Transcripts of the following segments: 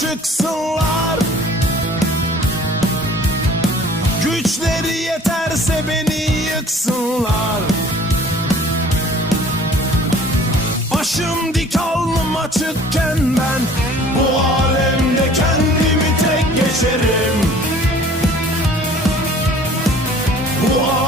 çıksınlar. Güçleri yeterse beni yıksınlar. Başım dik alnım açıkken ben Bu alemde kendimi tek geçerim. Bu alemde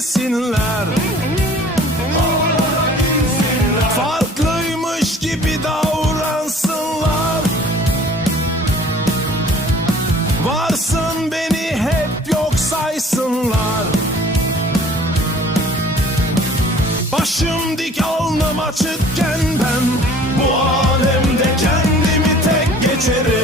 insinler. Farklıymış gibi davransınlar. Varsın beni hep yok saysınlar. Başım dik alnım açıkken ben bu alemde kendimi tek geçerim.